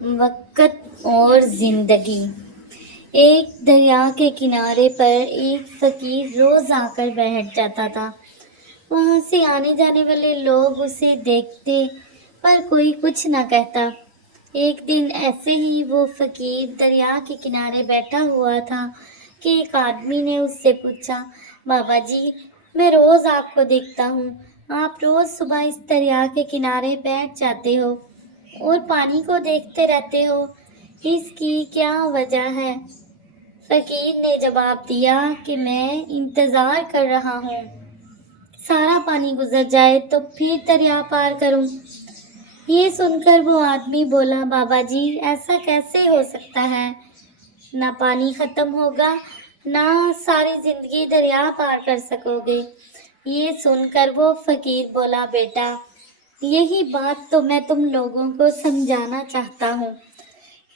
وقت اور زندگی۔ ایک دریا کے کنارے پر ایک فقیر روز آ کر بیٹھ جاتا تھا۔ وہاں سے آنے جانے والے لوگ اسے دیکھتے پر کوئی کچھ نہ کہتا۔ ایک دن ایسے ہی وہ فقیر دریا کے کنارے بیٹھا ہوا تھا کہ ایک آدمی نے اس سے پوچھا، بابا جی، میں روز آپ کو دیکھتا ہوں، آپ روز صبح اس دریا کے کنارے بیٹھ جاتے ہو اور پانی کو دیکھتے رہتے ہو، اس کی کیا وجہ ہے؟ فقیر نے جواب دیا کہ میں انتظار کر رہا ہوں، سارا پانی گزر جائے تو پھر دریا پار کروں۔ یہ سن کر وہ آدمی بولا، بابا جی، ایسا کیسے ہو سکتا ہے؟ نہ پانی ختم ہوگا، نہ ساری زندگی دریا پار کر سکو گے۔ یہ سن کر وہ فقیر بولا، بیٹا، یہی بات تو میں تم لوگوں کو سمجھانا چاہتا ہوں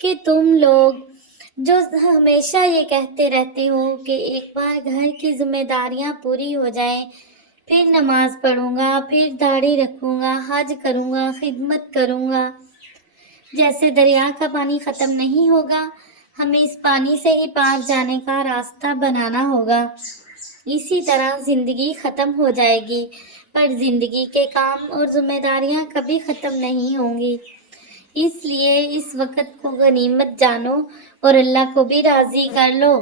کہ تم لوگ جو ہمیشہ یہ کہتے رہتے ہو کہ ایک بار گھر کی ذمہ داریاں پوری ہو جائیں، پھر نماز پڑھوں گا، پھر داڑھی رکھوں گا، حج کروں گا، خدمت کروں گا، جیسے دریا کا پانی ختم نہیں ہوگا، ہمیں اس پانی سے ہی پار جانے کا راستہ بنانا ہوگا۔ اسی طرح زندگی ختم ہو جائے گی، پر زندگی کے کام اور ذمہ داریاں کبھی ختم نہیں ہوں گی۔ اس لیے اس وقت کو غنیمت جانو اور اللہ کو بھی راضی کر لو۔